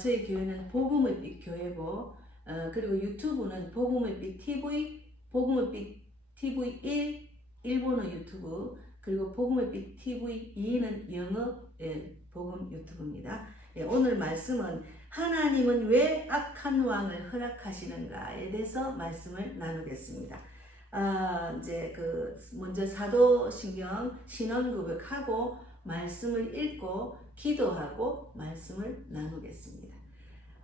저희 교회는 복음의 빛 교회고, 그리고 유튜브는 복음의 빛 TV, 복음의 빛 TV 1, 일본어 유튜브, 그리고 복음의 빛 TV 2는 영어 복음 유튜브입니다. 오늘 말씀은 하나님은 왜 악한 왕을 허락하시는가에 대해서 말씀을 나누겠습니다. 이제 먼저 사도신경 신앙 고백하고 말씀을 읽고 기도하고 말씀을 나누겠습니다.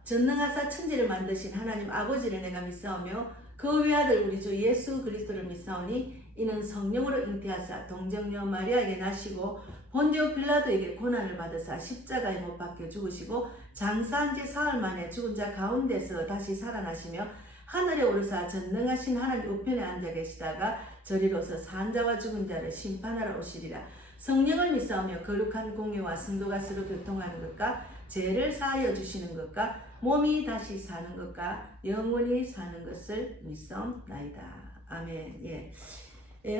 전능하사 천지를 만드신 하나님 아버지를 내가 믿사오며 그 외아들 우리 주 예수 그리스도를 믿사오니 이는 성령으로 잉태하사 동정녀 마리아에게 나시고 본디오 빌라도에게 고난을 받으사 십자가에 못 박혀 죽으시고 장사한 지 사흘 만에 죽은 자 가운데서 다시 살아나시며 하늘에 오르사 전능하신 하나님 우편에 앉아 계시다가 저리로서 산 자와 죽은 자를 심판하러 오시리라. 성령을 믿사오며 거룩한 공예와 성도가 서로 교통하는 것과 죄를 사하여 주시는 것과 몸이 다시 사는 것과 영원히 사는 것을 믿사옵나이다. 아멘.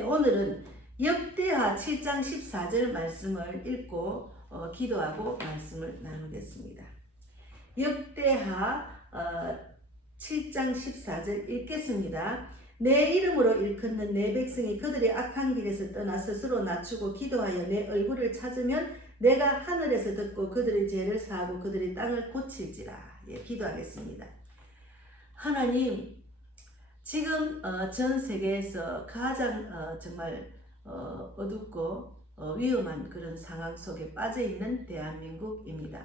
오늘은 역대하 7장 14절 말씀을 읽고 기도하고 말씀을 나누겠습니다. 역대하 7장 14절 읽겠습니다. 내 이름으로 일컫는 내 백성이 그들의 악한 길에서 떠나 스스로 낮추고 기도하여 내 얼굴을 찾으면 내가 하늘에서 듣고 그들의 죄를 사하고 그들의 땅을 고칠지라. 기도하겠습니다. 하나님, 지금 전 세계에서 가장 정말 어둡고 위험한 그런 상황 속에 빠져 있는 대한민국입니다.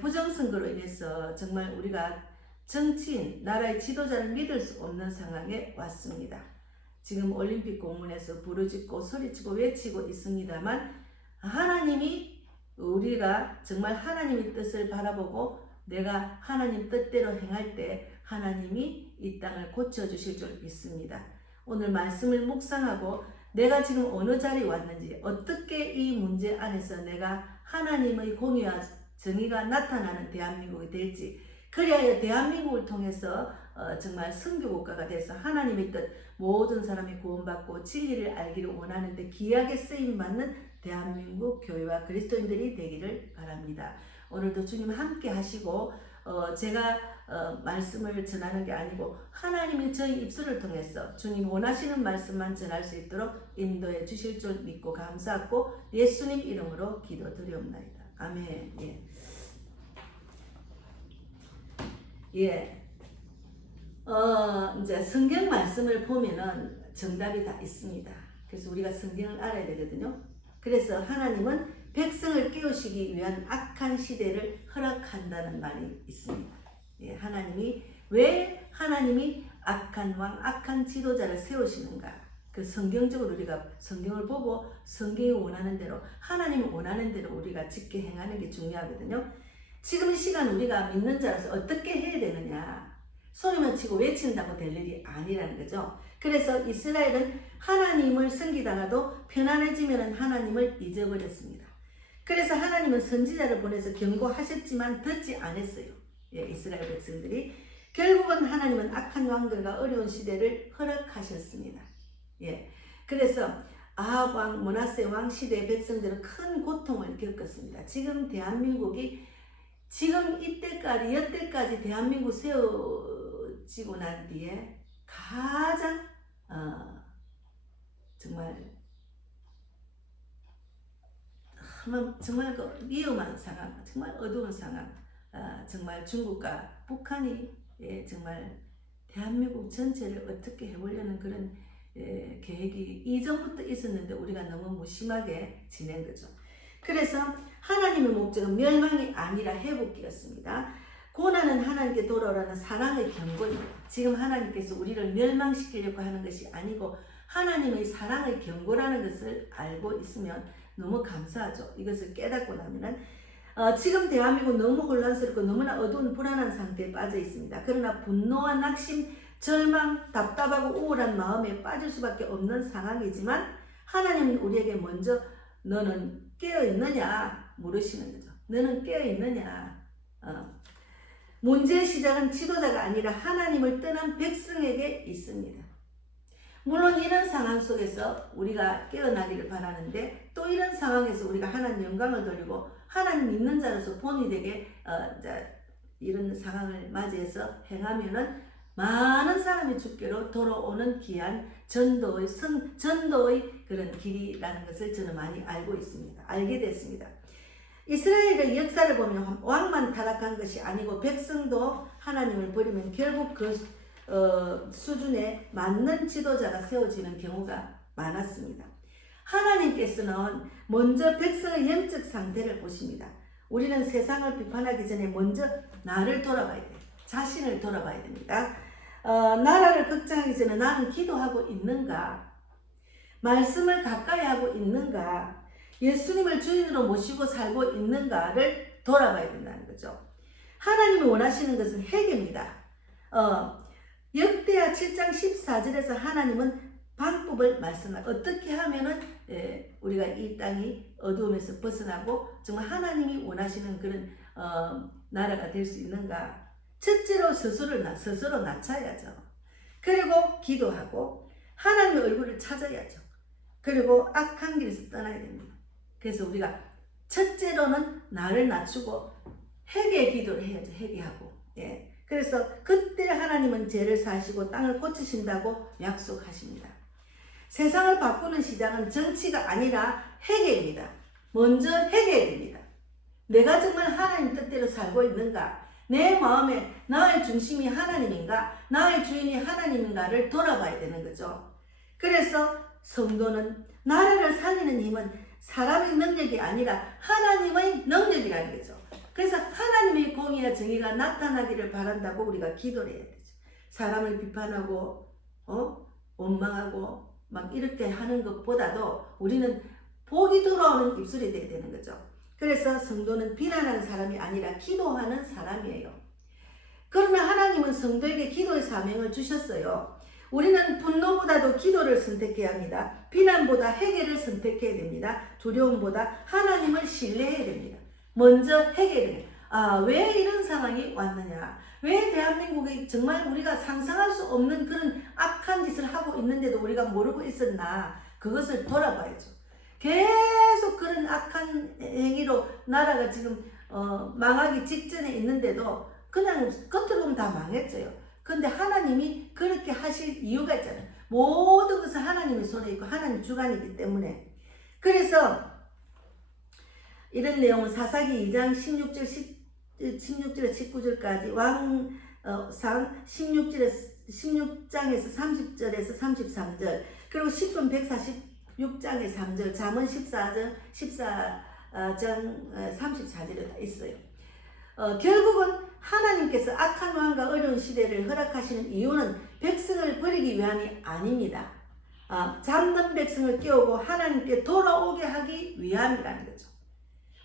부정선거로 인해서 정말 우리가 정치인, 나라의 지도자를 믿을 수 없는 상황에 왔습니다. 지금 올림픽 공문에서 부르짖고 소리치고 외치고 있습니다만 하나님이 우리가 정말 하나님의 뜻을 바라보고 내가 하나님 뜻대로 행할 때 하나님이 이 땅을 고쳐주실 줄 믿습니다. 오늘 말씀을 묵상하고 내가 지금 어느 자리에 왔는지 어떻게 이 문제 안에서 내가 하나님의 공의와 정의가 나타나는 대한민국이 될지 그리하여 대한민국을 통해서 정말 선교국가가 돼서 하나님의 뜻 모든 사람이 구원받고 진리를 알기를 원하는데 귀하게 쓰임받는 대한민국 교회와 그리스도인들이 되기를 바랍니다. 오늘도 주님 함께 하시고 제가 말씀을 전하는 게 아니고 하나님이 저희 입술을 통해서 주님 원하시는 말씀만 전할 수 있도록 인도해 주실 줄 믿고 감사하고 예수님 이름으로 기도드리옵나이다. 아멘. 이제 성경 말씀을 보면은 정답이 다 있습니다. 그래서 우리가 성경을 알아야 되거든요. 그래서 하나님은 백성을 깨우시기 위한 악한 시대를 허락한다는 말이 있습니다. 하나님이 왜 하나님이 악한 왕, 악한 지도자를 세우시는가? 그 성경적으로 우리가 성경을 보고 성경이 원하는 대로 하나님이 원하는 대로 우리가 짓게 행하는 게 중요하거든요. 지금 이 시간 우리가 믿는 자로서 어떻게 해야 되느냐? 소리만 치고 외친다고 될 일이 아니라는 거죠. 그래서 이스라엘은 하나님을 섬기다가도 편안해지면 하나님을 잊어버렸습니다. 그래서 하나님은 선지자를 보내서 경고하셨지만 듣지 않았어요. 이스라엘 백성들이. 결국은 하나님은 악한 왕들과 어려운 시대를 허락하셨습니다. 그래서 아합 왕, 므낫세 왕 시대의 백성들은 큰 고통을 겪었습니다. 지금 대한민국이 지금 이때까지 여태까지 대한민국 세워지고 난 뒤에 가장 정말 그 위험한 상황, 정말 어두운 상황, 정말 중국과 북한이 정말 대한민국 전체를 어떻게 해보려는 그런 계획이 이전부터 있었는데 우리가 너무 무심하게 지낸 거죠. 그래서 하나님의 목적은 멸망이 아니라 회복이었습니다. 고난은 하나님께 돌아오라는 사랑의 경고입니다. 지금 하나님께서 우리를 멸망시키려고 하는 것이 아니고 하나님의 사랑의 경고라는 것을 알고 있으면 너무 감사하죠. 이것을 깨닫고 나면은 지금 대한민국 너무 혼란스럽고 너무나 어두운 불안한 상태에 빠져 있습니다. 그러나 분노와 낙심, 절망, 답답하고 우울한 마음에 빠질 수밖에 없는 상황이지만 하나님은 우리에게 먼저 너는 깨어있느냐 물으시는 거죠. 너는 깨어있느냐. 문제의 시작은 지도자가 아니라 하나님을 떠난 백성에게 있습니다. 물론 이런 상황 속에서 우리가 깨어나기를 바라는데 또 이런 상황에서 우리가 하나님 영광을 돌리고 하나님 믿는 자로서 본이 되게 이제 이런 상황을 맞이해서 행하면은 많은 사람이 주께로 돌아오는 귀한 전도의 그런 길이라는 것을 저는 많이 알게 됐습니다. 이스라엘의 역사를 보면 왕만 타락한 것이 아니고 백성도 하나님을 버리면 결국 그 수준에 맞는 지도자가 세워지는 경우가 많았습니다. 하나님께서는 먼저 백성의 영적 상태를 보십니다. 우리는 세상을 비판하기 전에 먼저 나를 돌아봐야 돼요. 자신을 돌아봐야 됩니다. 나라를 걱정하기 전에 나는 기도하고 있는가? 말씀을 가까이 하고 있는가? 예수님을 주인으로 모시고 살고 있는가를 돌아봐야 된다는 거죠. 하나님이 원하시는 것은 회개입니다. 역대하 7장 14절에서 하나님은 방법을 말씀하고 어떻게 하면은 우리가 이 땅이 어두움에서 벗어나고 정말 하나님이 원하시는 그런 나라가 될 수 있는가. 첫째로 스스로 낮춰야죠. 그리고 기도하고 하나님의 얼굴을 찾아야죠. 그리고 악한 길에서 떠나야 됩니다. 그래서 우리가 첫째로는 나를 낮추고 회개의 기도를 해야죠. 회개하고. 그래서 그때 하나님은 죄를 사하시고 땅을 고치신다고 약속하십니다. 세상을 바꾸는 시작은 정치가 아니라 회개입니다. 먼저 회개해야 됩니다. 내가 정말 하나님 뜻대로 살고 있는가? 내 마음에 나의 중심이 하나님인가? 나의 주인이 하나님인가를 돌아봐야 되는 거죠. 그래서 성도는 나라를 살리는 힘은 사람의 능력이 아니라 하나님의 능력이라는 거죠. 그래서 하나님의 공의와 정의가 나타나기를 바란다고 우리가 기도를 해야 되죠. 사람을 비판하고 원망하고 막 이렇게 하는 것보다도 우리는 복이 돌아오는 입술이 되어야 되는 거죠. 그래서 성도는 비난하는 사람이 아니라 기도하는 사람이에요. 그러나 하나님은 성도에게 기도의 사명을 주셨어요. 우리는 분노보다도 기도를 선택해야 합니다. 비난보다 회개를 선택해야 됩니다. 두려움보다 하나님을 신뢰해야 됩니다. 먼저 회개해야 됩니다. 왜 이런 상황이 왔느냐? 왜 대한민국이 정말 우리가 상상할 수 없는 그런 악한 짓을 하고 있는데도 우리가 모르고 있었나? 그것을 돌아봐야죠. 계속 그런 악한 행위로 나라가 지금 망하기 직전에 있는데도 그냥 겉으로 보면 다 망했어요. 근데 하나님이 그렇게 하실 이유가 있잖아요. 모든 것은 하나님의 손에 있고 하나님 주관이기 때문에. 그래서 이런 내용은 사사기 2장 16절에서 19절까지 왕상 16장에서 30절에서 33절, 그리고 시편 146장의 3절, 잠언 14장 34절에 다 있어요. 결국은 하나님께서 악한 왕과 어려운 시대를 허락하시는 이유는 백성을 버리기 위함이 아닙니다. 잠든 백성을 깨우고 하나님께 돌아오게 하기 위함이라는 거죠.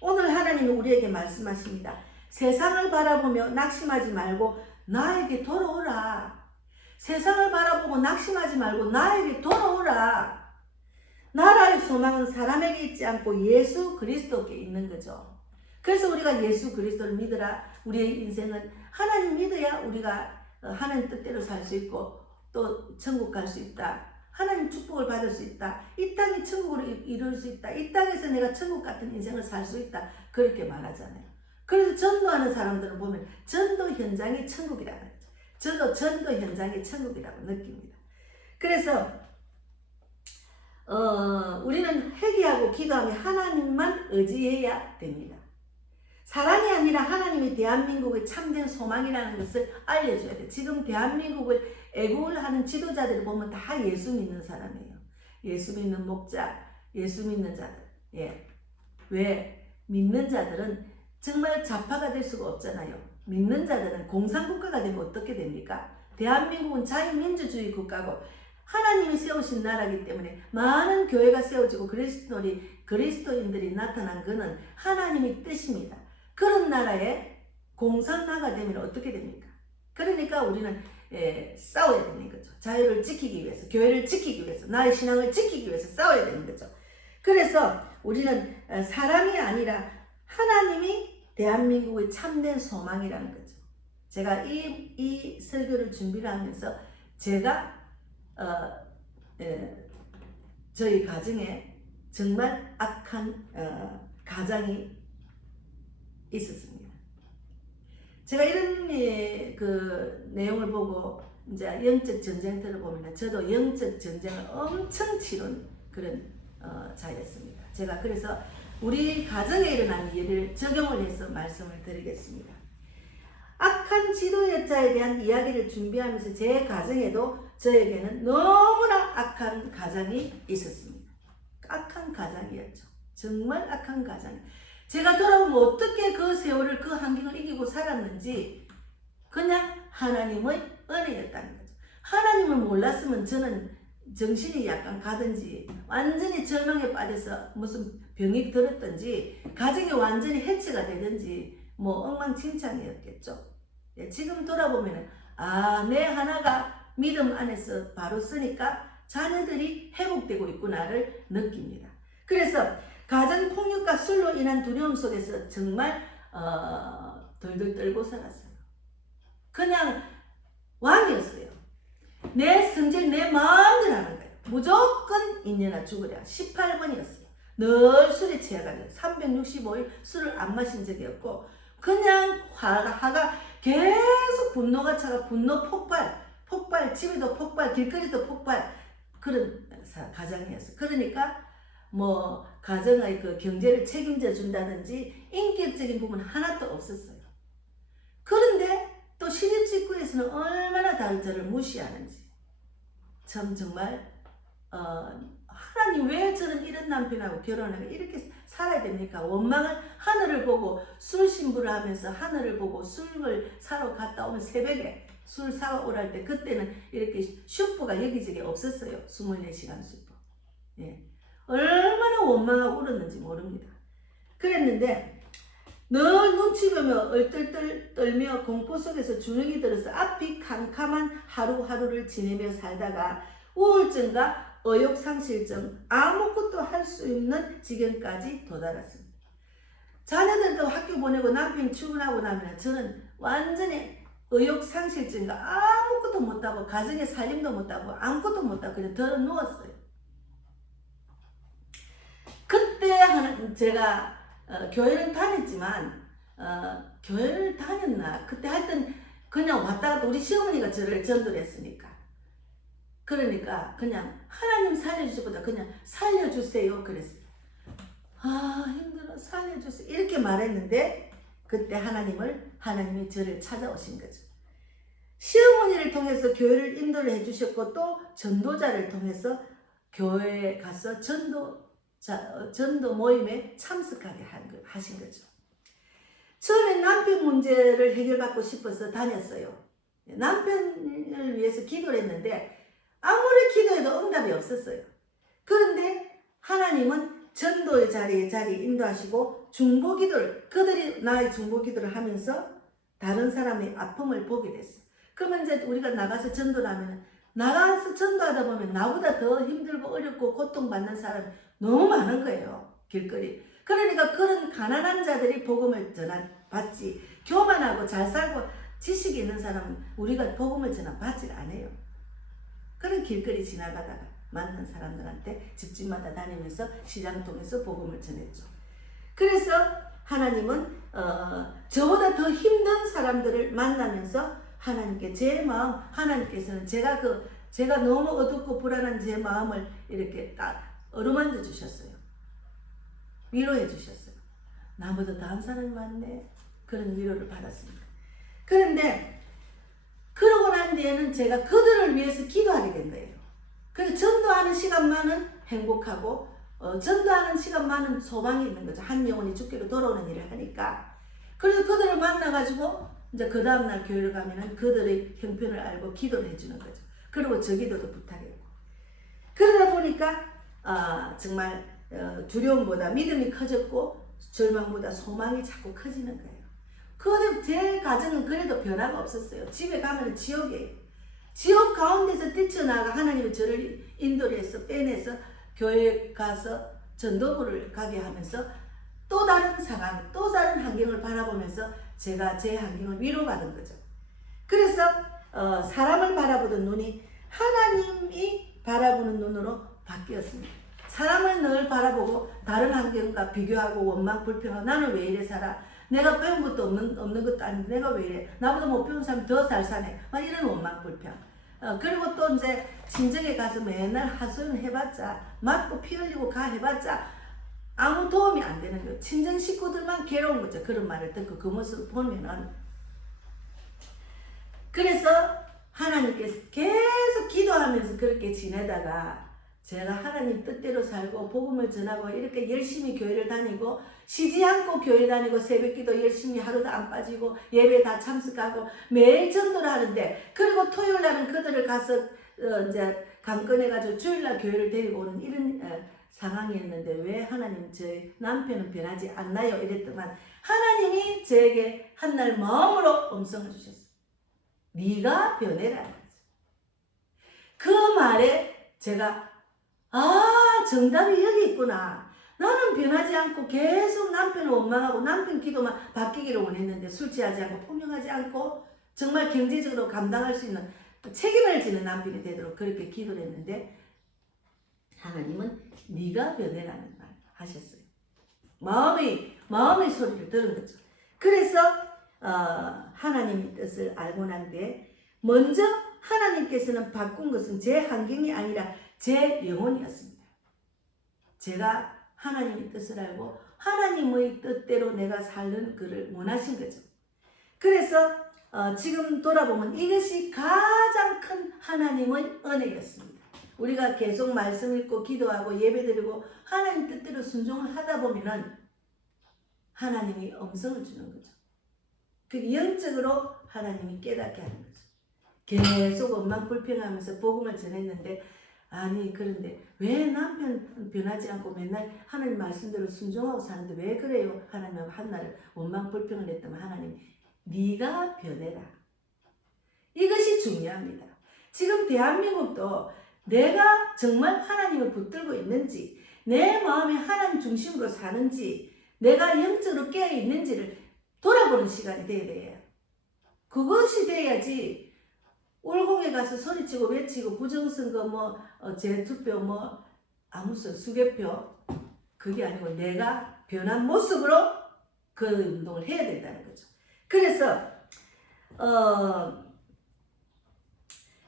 오늘 하나님은 우리에게 말씀하십니다. 세상을 바라보며 낙심하지 말고 나에게 돌아오라. 세상을 바라보고 낙심하지 말고 나에게 돌아오라. 나라의 소망은 사람에게 있지 않고 예수 그리스도께 있는 거죠. 그래서 우리가 예수 그리스도를 믿으라. 우리의 인생은 하나님 믿어야 우리가 하나님 뜻대로 살 수 있고 또 천국 갈 수 있다. 하나님 축복을 받을 수 있다. 이 땅이 천국으로 이룰 수 있다. 이 땅에서 내가 천국 같은 인생을 살 수 있다. 그렇게 말하잖아요. 그래서 전도하는 사람들을 보면 전도 현장이 천국이라는 거죠. 저도 전도 현장이 천국이라고 느낍니다. 그래서 우리는 회개하고 기도하며 하나님만 의지해야 됩니다. 사람이 아니라 하나님이 대한민국의 참된 소망이라는 것을 알려줘야 돼요. 지금 대한민국을 애국을 하는 지도자들을 보면 다 예수 믿는 사람이에요. 예수 믿는 목자, 예수 믿는 자들. 왜? 믿는 자들은 정말 좌파가 될 수가 없잖아요. 믿는 자들은 공산국가가 되면 어떻게 됩니까? 대한민국은 자유민주주의 국가고 하나님이 세우신 나라이기 때문에 많은 교회가 세워지고 그리스도인들이 나타난 것은 하나님의 뜻입니다. 그런 나라에 공산화가 되면 어떻게 됩니까? 그러니까 우리는 싸워야 되는 거죠. 자유를 지키기 위해서, 교회를 지키기 위해서, 나의 신앙을 지키기 위해서 싸워야 되는 거죠. 그래서 우리는 사람이 아니라 하나님이 대한민국의 참된 소망이라는 거죠. 제가 이 설교를 준비를 하면서 제가 저희 가정에 정말 악한 가장이 있었습니다. 제가 이런 그 내용을 보고 이제 영적 전쟁터를 보면 저도 영적 전쟁을 엄청 치른 그런 자였습니다. 제가 그래서 우리 가정에 일어난 일을 적용을 해서 말씀을 드리겠습니다. 악한 지도자에 대한 이야기를 준비하면서 제 가정에도 저에게는 너무나 악한 가장이 있었습니다. 악한 가장이었죠. 정말 악한 가장. 제가 돌아보면 어떻게 그 세월을 그 환경을 이기고 살았는지 그냥 하나님의 은혜였다는 거죠. 하나님을 몰랐으면 저는 정신이 약간 가든지 완전히 절망에 빠져서 무슨 병이 들었든지 가정이 완전히 해체가 되든지 뭐 엉망진창이었겠죠. 예, 지금 돌아보면 내 하나가 믿음 안에서 바로 쓰니까 자녀들이 회복되고 있구나를 느낍니다. 그래서 가정 폭력과 술로 인한 두려움 속에서 정말 덜덜 떨고 살았어요. 그냥 왕이었어요. 내 성질 내 마음대로 하는 거예요. 무조건 있느냐 죽으랴. 18번이었어요. 늘 술에 취해가지고 365일 술을 안 마신 적이 없고 그냥 화가 계속 분노가 차가 분노 폭발 집에도 폭발 길거리도 폭발 그런 가정이었어요. 그러니까 뭐 가정의 그 경제를 책임져 준다든지 인격적인 부분 하나도 없었어요. 그런데 또 시집 직후에서는 얼마나 저를 무시하는지 참 정말 하나님 왜 저는 이런 남편하고 결혼하고 이렇게 살아야 됩니까? 원망을 하늘을 보고 술 신부를 하면서 하늘을 보고 술을 사러 갔다 오면 새벽에 술 사오랄 때 그때는 이렇게 슈퍼가 여기저기 없었어요. 24시간 슈퍼. 예. 얼마나 원망하고 울었는지 모릅니다. 그랬는데 늘 눈치 보며 얼떨떨 떨며 공포 속에서 주눅이 들어서 앞이 캄캄한 하루하루를 지내며 살다가 우울증과 의욕상실증 아무것도 할 수 없는 지경까지 도달했습니다. 자녀들도 학교 보내고 남편이 출근하고 나면 저는 완전히 의욕상실증과 아무것도 못하고 가정의 살림도 못하고 아무것도 못하고 그냥 덜어 누웠어요. 그때 제가 교회를 다녔지만 교회를 다녔나 그때 하여튼 그냥 왔다 갔다 우리 시어머니가 저를 전도를 했으니까 그러니까 그냥 하나님 살려주시보다 그냥 살려주세요 그랬어요. 힘들어 살려주세요 이렇게 말했는데 그때 하나님이 저를 찾아오신 거죠. 시어머니를 통해서 교회를 인도를 해주셨고 또 전도자를 통해서 교회에 가서 전도 모임에 참석하게 하신 거죠. 처음엔 남편 문제를 해결받고 싶어서 다녔어요. 남편을 위해서 기도를 했는데 아무리 기도해도 응답이 없었어요. 그런데 하나님은 전도의 자리에 인도하시고 중보기도를 그들이 나의 중보기도를 하면서 다른 사람의 아픔을 보게 됐어요. 그러면 이제 우리가 나가서 전도를 하면 나가서 전도하다 보면 나보다 더 힘들고 어렵고 고통받는 사람이 너무 많은 거예요. 길거리. 그러니까 그런 가난한 자들이 복음을 받지 교만하고 잘 살고 지식이 있는 사람은 우리가 복음을 받지 않아요. 그런 길거리 지나가다가 만난 사람들한테 집집마다 다니면서 시장 통해서 복음을 전했죠. 그래서 하나님은 저보다 더 힘든 사람들을 만나면서 하나님께 제 마음 하나님께서는 제가 너무 어둡고 불안한 제 마음을 이렇게 딱 어루만져 주셨어요. 위로해 주셨어요. 나보다 더한 사람이 많네. 그런 위로를 받았습니다. 그런데 그러고 난 뒤에는 제가 그들을 위해서 기도하게 된 거예요. 그래서 전도하는 시간만은 행복하고 전도하는 시간만은 소망이 있는 거죠. 한 영혼이 주께로 돌아오는 일을 하니까. 그래서 그들을 만나가지고 이제 그 다음날 교회를 가면은 그들의 형편을 알고 기도를 해주는 거죠. 그리고 저 기도도 부탁했고. 그러다 보니까 정말 두려움보다 믿음이 커졌고 절망보다 소망이 자꾸 커지는 거예요. 그런데 제 가정은 그래도 변화가 없었어요. 집에 가면 지옥이에요. 지옥 가운데서 뛰쳐나가 하나님이 저를 인도를 해서 빼내서 교회에 가서 전도부를 가게 하면서 또 다른 상황, 또 다른 환경을 바라보면서 제가 제 환경을 위로받은 거죠. 그래서 사람을 바라보던 눈이 하나님이 바라보는 눈으로 바뀌었습니다. 사람을 늘 바라보고 다른 환경과 비교하고 원망 불평하고 나는 왜 이래 살아? 내가 배운 것도 없는 것도 아닌데 내가 왜 이래? 나보다 못 배운 사람이 더 잘 사네. 막 이런 원망 불평. 그리고 또 이제 친정에 가서 맨날 하소연 해봤자, 맞고 피 흘리고 가 해봤자 아무 도움이 안 되는 거예요. 친정 식구들만 괴로운 거죠. 그런 말을 듣고 그 모습을 보면은. 그래서 하나님께서 계속 기도하면서 그렇게 지내다가 제가 하나님 뜻대로 살고 복음을 전하고 이렇게 열심히 교회를 다니고 쉬지 않고 교회 다니고 새벽기도 열심히 하루도 안 빠지고 예배 다 참석하고 매일 전도를 하는데, 그리고 토요일 날은 그들을 가서 이제 강권해가지고 주일날 교회를 데리고 오는 이런 상황이었는데 왜 하나님 저희 남편은 변하지 않나요? 이랬더만 하나님이 저에게 한날 마음으로 음성을 주셨어요. 네가 변해라는 거죠. 그 말에 제가 정답이 여기 있구나. 나는 변하지 않고 계속 남편을 원망하고 남편 기도만 바뀌기를 원했는데 술 취하지 않고 폭력하지 않고 정말 경제적으로 감당할 수 있는 책임을 지는 남편이 되도록 그렇게 기도를 했는데 하나님은 네가 변해라는 말 하셨어요. 마음의 소리를 들은 거죠. 그래서 하나님의 뜻을 알고 난 뒤에 먼저 하나님께서는 바꾼 것은 제 환경이 아니라 제 영혼이었습니다. 제가 하나님의 뜻을 알고 하나님의 뜻대로 내가 살는 그를 원하신 거죠. 그래서 지금 돌아보면 이것이 가장 큰 하나님의 은혜였습니다. 우리가 계속 말씀 읽고 기도하고 예배드리고 하나님 뜻대로 순종을 하다 보면은 하나님이 음성을 주는 거죠. 그 영적으로 하나님이 깨닫게 하는 거죠. 계속 원망 불평하면서 복음을 전했는데 아니 그런데 왜 남편 변하지 않고 맨날 하나님 말씀대로 순종하고 사는데 왜 그래요? 하나님 한날을 원망 불평을 했다면 하나님 네가 변해라. 이것이 중요합니다. 지금 대한민국도 내가 정말 하나님을 붙들고 있는지, 내 마음이 하나님 중심으로 사는지, 내가 영적으로 깨어 있는지를 돌아보는 시간이 돼야 돼요. 그것이 돼야지 올공에 가서 소리치고 외치고 부정선거 재투표 아무 수개표 그게 아니고 내가 변한 모습으로 그 운동을 해야 된다는 거죠. 그래서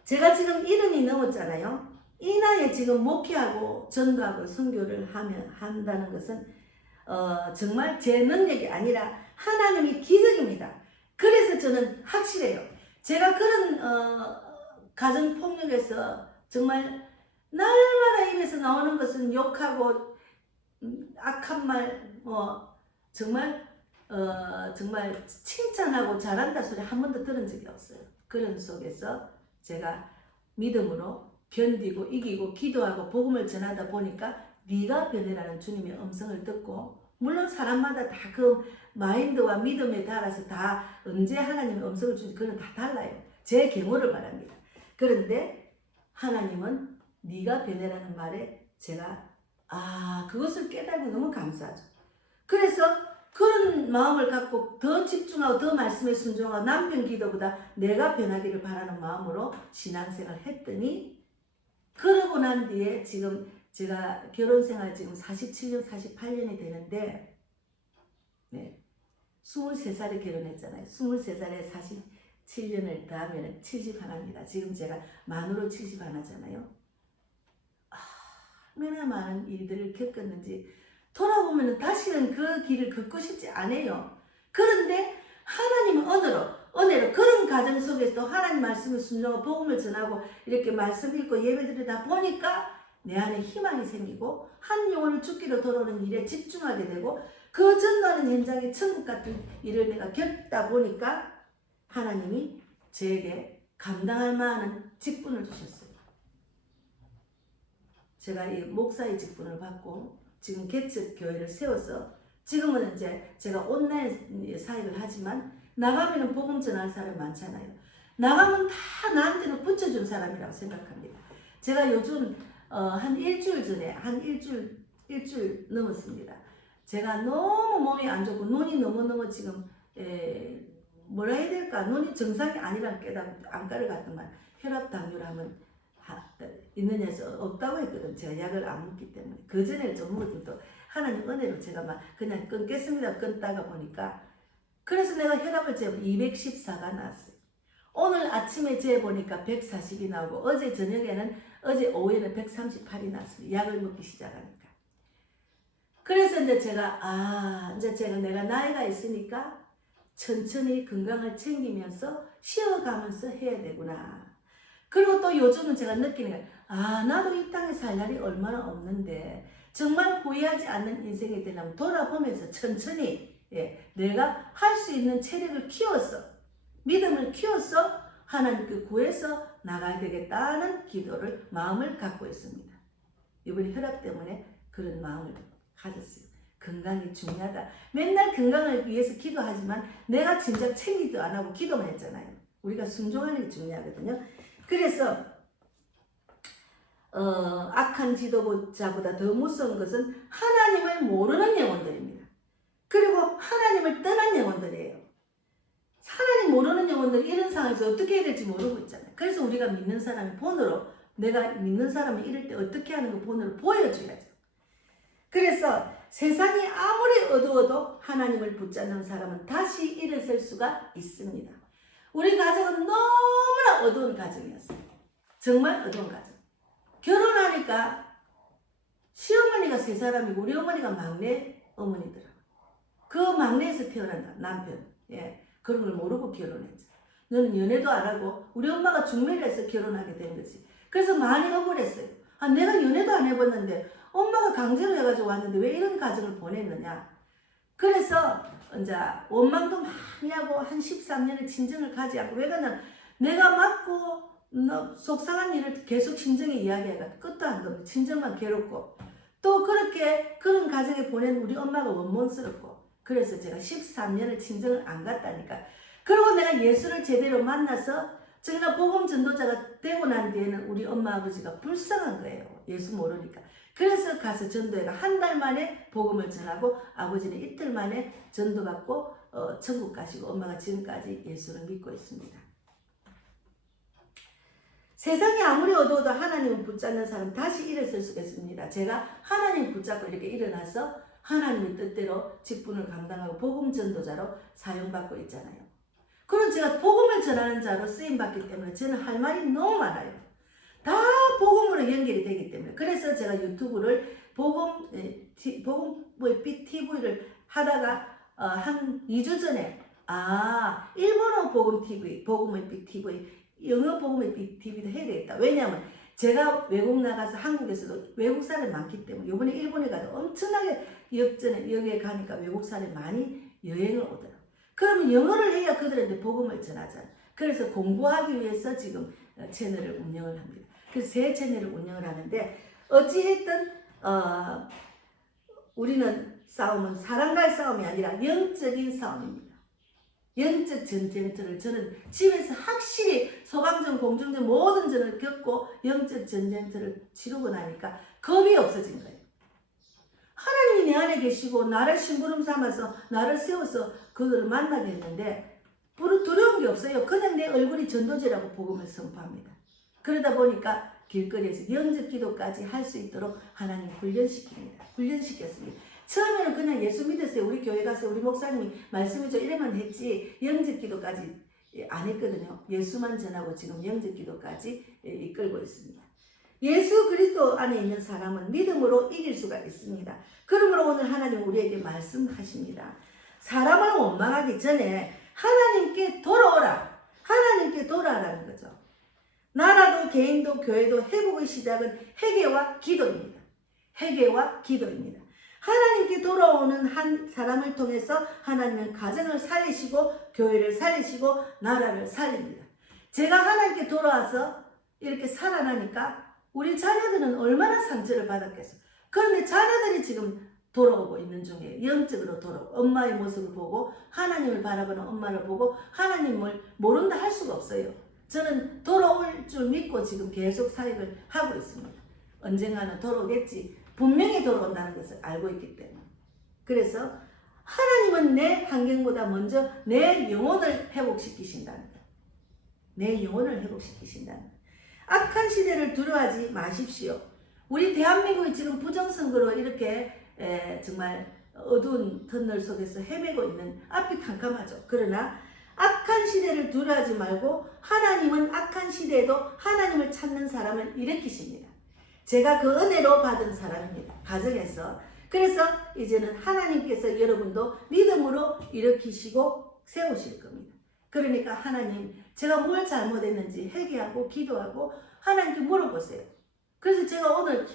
제가 지금 70이 넘었잖아요. 이 나이에 지금 목회하고 전도하고 선교를 한다는 것은 정말 제 능력이 아니라 하나님의 기적입니다. 그래서 저는 확실해요. 제가 그런 가정폭력에서 정말 날마다 입에서 나오는 것은 욕하고 악한 말 정말 칭찬하고 잘한다 소리 한 번도 들은 적이 없어요. 그런 속에서 제가 믿음으로 견디고 이기고 기도하고 복음을 전하다 보니까 네가 변해라는 주님의 음성을 듣고, 물론 사람마다 다 그 마인드와 믿음에 따라서 다 언제 하나님의 음성을 주는지 그건 다 달라요. 제 경우를 말합니다. 그런데 하나님은 네가 변해라는 말에 제가 그것을 깨달고 너무 감사하죠. 그래서 그런 마음을 갖고 더 집중하고 더 말씀에 순종하고 남편 기도보다 내가 변하기를 바라는 마음으로 신앙생활을 했더니, 그러고 난 뒤에 지금 제가 결혼생활 지금 47년 48년이 되는데 23살에 결혼했잖아요. 23살에 47년을 더하면 71입니다. 지금 제가 만으로 71잖아요. 얼마나 많은 일들을 겪었는지 돌아보면 다시는 그 길을 걷고 싶지 않아요. 그런데 하나님은 은혜로 그런 가정 속에서 하나님 말씀을 순종하고 복음을 전하고 이렇게 말씀 읽고 예배드리다 보니까 내 안에 희망이 생기고 한 영혼을 죽기로 돌아오는 일에 집중하게 되고 그 전도하는 현장에 천국 같은 일을 내가 겪다 보니까 하나님이 저에게 감당할 만한 직분을 주셨어요. 제가 이 목사의 직분을 받고 지금 개척 교회를 세워서 지금은 이제 제가 온라인 사역을 하지만 나가면 복음 전할 사람이 많잖아요. 나가면 다 나한테는 붙여준 사람이라고 생각합니다. 제가 요즘 한 일주일 전에 일주일 넘었습니다. 제가 너무 몸이 안 좋고 눈이 너무너무 지금 뭐라 해야 될까, 눈이 정상이 아니라 깨닫고 안과를 갔더만 혈압 당뇨를 하면 있느냐 해서 없다고 했거든. 제가 약을 안 먹기 때문에. 그 전에 좀 먹었더니 또 하나님 은혜로 제가 막 그냥 끊겠습니다. 끊다가 보니까 그래서 내가 혈압을 재보면 214가 나왔어요. 오늘 아침에 재보니까 140이 나오고 어제 오후에는 138이 나왔어요. 약을 먹기 시작하니까. 그래서 이제 제가 내가 나이가 있으니까 천천히 건강을 챙기면서 쉬어가면서 해야 되구나. 그리고 또 요즘은 제가 느끼는 게 나도 이 땅에 살 날이 얼마나 없는데 정말 후회하지 않는 인생이 되려면 돌아보면서 천천히 내가 할 수 있는 체력을 키워서 믿음을 키워서 하나님께 구해서 나가야 되겠다는 마음을 갖고 있습니다. 이번에 혈압 때문에 그런 마음을 가졌어요. 건강이 중요하다. 맨날 건강을 위해서 기도하지만 내가 진작 챙기도 안 하고 기도만 했잖아요. 우리가 순종하는 게 중요하거든요. 그래서 악한 지도자보다 더 무서운 것은 하나님을 모르는 영혼들입니다. 그리고 하나님을 떠난 영혼들이에요. 하나님 모르는 영혼들 이런 상황에서 어떻게 해야 될지 모르고 있잖아요. 그래서 우리가 믿는 사람이 내가 믿는 사람이 이럴 때 어떻게 하는 거 본으로 보여줘야죠. 그래서 세상이 아무리 어두워도 하나님을 붙잡는 사람은 다시 일어설 수가 있습니다. 우리 가정은 너무나 어두운 가정이었어요. 정말 어두운 가정. 결혼하니까 시어머니가 세 사람이고 우리 어머니가 막내 어머니더라고요. 그 막내에서 태어난 남편. 그런 걸 모르고 결혼했죠. 너는 연애도 안 하고 우리 엄마가 중매를 해서 결혼하게 된 거지. 그래서 많이 억울했어요. 내가 연애도 안 해봤는데 엄마가 강제로 해가지고 왔는데 왜 이런 가정을 보냈느냐. 그래서 이제 원망도 많이 하고 한 13년을 친정을 가지 않고 왜 그러냐. 내가 맞고 속상한 일을 계속 친정에 이야기해가 끝도 안 됩니다. 친정만 괴롭고 또 그런 가정에 보낸 우리 엄마가 원망스럽고 그래서 제가 13년을 친정을 안 갔다니까. 그리고 내가 예수를 제대로 만나서 정말 복음 전도자가 되고 난 뒤에는 우리 엄마 아버지가 불쌍한 거예요. 예수 모르니까. 그래서 가서 전도회가 한 달 만에 복음을 전하고 아버지는 이틀 만에 전도받고 천국 가시고 엄마가 지금까지 예수를 믿고 있습니다. 세상이 아무리 어두워도 하나님을 붙잡는 사람 다시 일어설 수가 있습니다. 제가 하나님 붙잡고 이렇게 일어나서 하나님의 뜻대로 직분을 감당하고 복음 전도자로 사용받고 있잖아요. 그럼 제가 복음을 전하는 자로 쓰임받기 때문에 저는 할 말이 너무 많아요. 다 복음으로 연결이 되기 때문에. 그래서 제가 유튜브를 복음의 TV를 하다가 한 2주 전에 일본어 복음 TV, 복음의 TV, 영어 복음의 TV도 해야 되겠다. 왜냐하면 제가 외국 나가서 한국에서도 외국 사람이 많기 때문에 이번에 일본에 가도 엄청나게 여기에 가니까 외국 사람이 많이 여행을 오더라고요. 그러면 영어를 해야 그들한테 복음을 전하잖아요. 그래서 공부하기 위해서 지금 채널을 운영을 합니다. 그래서 새 채널을 운영을 하는데 어찌했든 우리는 싸움은 사람과의 싸움이 아니라 영적인 싸움입니다. 영적 전쟁터를 저는 집에서 확실히 소방전, 공중전 모든 전을 겪고 영적 전쟁터를 치르고 나니까 겁이 없어진 거예요. 하나님이 내 안에 계시고 나를 심부름 삼아서 나를 세워서 그들을 만나게 했는데 두려운 게 없어요. 그냥 내 얼굴이 전도제라고 복음을 선포합니다. 그러다 보니까 길거리에서 영적 기도까지 할 수 있도록 하나님 훈련시켰습니다. 처음에는 그냥 예수 믿었어요. 우리 교회 가서 우리 목사님이 말씀해줘 이래만 했지 영적 기도까지 안 했거든요. 예수만 전하고 지금 영적 기도까지 이끌고 있습니다. 예수 그리스도 안에 있는 사람은 믿음으로 이길 수가 있습니다. 그러므로 오늘 하나님 우리에게 말씀하십니다. 사람을 원망하기 전에 하나님께 돌아오라. 하나님께 돌아오라는 거죠. 나라도 개인도 교회도 회복의 시작은 회개와 기도입니다. 회개와 기도입니다. 하나님께 돌아오는 한 사람을 통해서 하나님은 가정을 살리시고 교회를 살리시고 나라를 살립니다. 제가 하나님께 돌아와서 이렇게 살아나니까 우리 자녀들은 얼마나 상처를 받았겠어요. 그런데 자녀들이 지금 돌아오고 있는 중에 영적으로 돌아오고 엄마의 모습을 보고 하나님을 바라보는 엄마를 보고 하나님을 모른다 할 수가 없어요. 저는 돌아올 줄 믿고 지금 계속 사역을 하고 있습니다. 언젠가는 돌아오겠지. 분명히 돌아온다는 것을 알고 있기 때문에. 그래서 하나님은 내 환경보다 먼저 내 영혼을 회복시키신답니다. 내 영혼을 회복시키신답니다. 악한 시대를 두려워하지 마십시오. 우리 대한민국이 지금 부정선거로 이렇게 정말 어두운 터널 속에서 헤매고 있는 앞이 캄캄하죠. 그러나 악한 시대를 두려워하지 말고 하나님은 악한 시대에도 하나님을 찾는 사람을 일으키십니다. 제가 그 은혜로 받은 사람입니다. 가정에서. 그래서 이제는 하나님께서 여러분도 믿음으로 일으키시고 세우실 겁니다. 그러니까 하나님, 제가 뭘 잘못했는지 회개하고 기도하고 하나님께 물어보세요. 그래서 제가 오늘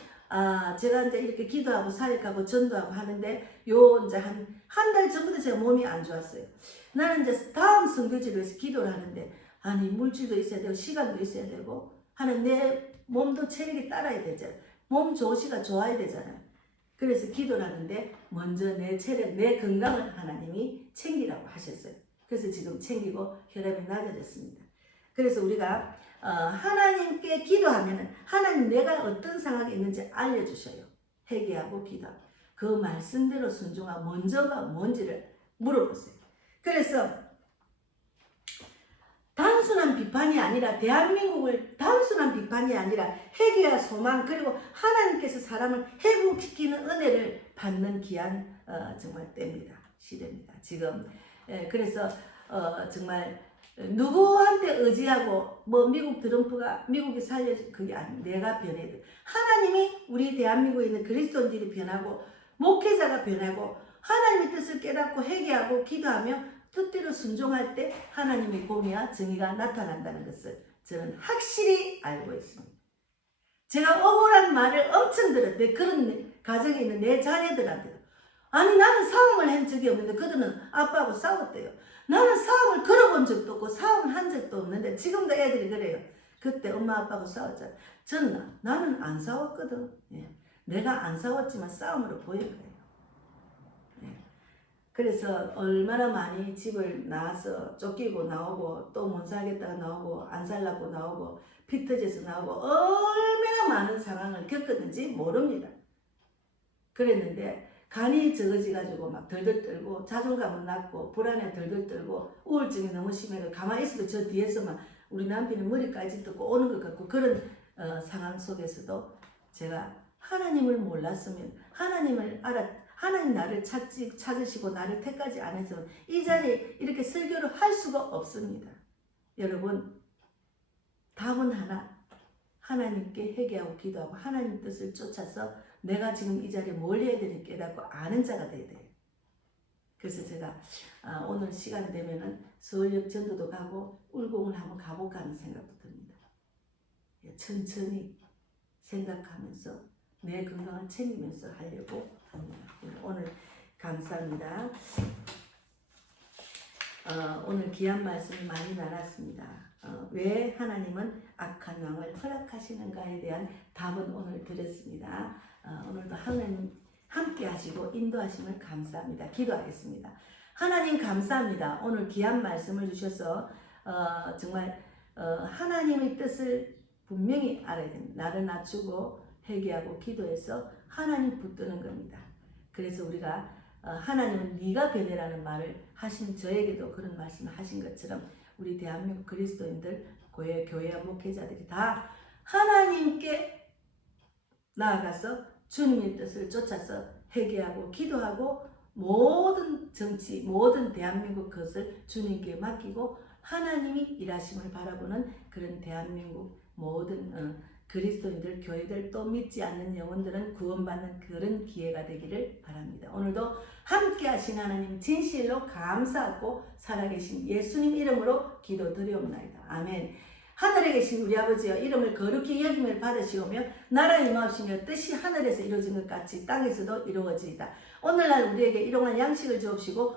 제가 이제 이렇게 기도하고 사역하고 전도하고 하는데 이제 한 달 전부터 제가 몸이 안 좋았어요. 나는 이제 다음 선교지를 위해서 기도를 하는데 아니 물질도 있어야 되고 시간도 있어야 되고 하는 내 몸도 체력이 따라야 되잖아요. 몸 조시가 좋아야 되잖아요. 그래서 기도를 하는데 먼저 내 체력, 내 건강을 하나님이 챙기라고 하셨어요. 그래서 지금 챙기고 혈압이 낮아졌습니다. 그래서 우리가 하나님께 기도하면 하나님 내가 어떤 상황에 있는지 알려주셔요. 회개하고 기도하고 그 말씀대로 순종하고 먼저가 뭔지를 물어보세요. 그래서 단순한 비판이 아니라 대한민국을 단순한 비판이 아니라 회개와 소망 그리고 하나님께서 사람을 회복시키는 은혜를 받는 귀한 정말 때입니다. 시대입니다. 지금 그래서 정말 누구한테 의지하고 뭐 미국 트럼프가 미국이 살려줄 그게 아니 내가 변해야 돼. 하나님이 우리 대한민국에 있는 그리스도인들이 변하고 목회자가 변하고 하나님의 뜻을 깨닫고 회개하고 기도하며 뜻대로 순종할 때 하나님의 공의와 정의가 나타난다는 것을 저는 확실히 알고 있습니다. 제가 억울한 말을 엄청 들었는데 그런 가정에 있는 내 자녀들한테도 아니 나는 싸움을 한 적이 없는데 그들은 아빠하고 싸웠대요. 나는 싸움을 걸어본 적도 없고 싸움을 한 적도 없는데 지금도 애들이 그래요. 그때 엄마 아빠하고 싸웠잖아. 저는 나는 안 싸웠거든. 예. 내가 안 싸웠지만 싸움으로 보인 거예요. 그래서 얼마나 많이 집을 나와서 쫓기고 나오고 또 못 살겠다가 나오고 안 살라고 나오고 피 터져서 나오고 얼마나 많은 상황을 겪었는지 모릅니다. 그랬는데 간이 적어지가지고 막 덜덜 떨고 자존감은 낮고 불안에 덜덜 떨고 우울증이 너무 심해서 가만히 있어도 저 뒤에서만 우리 남편이 머리까지 듣고 오는 것 같고 그런 상황 속에서도 제가 하나님을 몰랐으면 하나님 나를 찾으시고 나를 택하지 않았으면 이 자리에 이렇게 설교를 할 수가 없습니다. 여러분 답은 하나 하나님께 회개하고 기도하고 하나님 뜻을 쫓아서 내가 지금 이 자리에 뭘 해야 되는지 깨닫고 아는 자가 돼야 돼요. 그래서 제가 오늘 시간 되면은 서울역 전도도 가고 울공을 한번 가볼까 하는 생각도 듭니다. 천천히 생각하면서 내 건강을 챙기면서 하려고 합니다. 오늘 감사합니다. 오늘 귀한 말씀을 많이 나눴습니다. 왜 하나님은 악한 왕을 허락하시는가에 대한 답은 오늘 드렸습니다. 오늘도 하나님 함께 하시고 인도하심을 감사합니다. 기도하겠습니다. 하나님 감사합니다. 오늘 귀한 말씀을 주셔서 정말 하나님의 뜻을 분명히 알아야 됩니다. 나를 낮추고 회개하고 기도해서 하나님 붙드는 겁니다. 그래서 우리가 하나님은 네가 변해라는 말을 하신 저에게도 그런 말씀을 하신 것처럼 우리 대한민국 그리스도인들 교회와 목회자들이 다 하나님께 나아가서 주님의 뜻을 쫓아서 회개하고 기도하고 모든 정치, 모든 대한민국 것을 주님께 맡기고 하나님이 일하심을 바라보는 그런 대한민국 모든 그리스도인들, 교회들 또 믿지 않는 영혼들은 구원받는 그런 기회가 되기를 바랍니다. 오늘도 함께 하신 하나님 진실로 감사하고 살아계신 예수님 이름으로 기도드리옵나이다. 아멘. 하늘에 계신 우리 아버지여 이름을 거룩히 여김을 받으시오며 나라의 임하시며 뜻이 하늘에서 이루어진 것 같이 땅에서도 이루어지이다. 오늘날 우리에게 일용할 양식을 주옵시고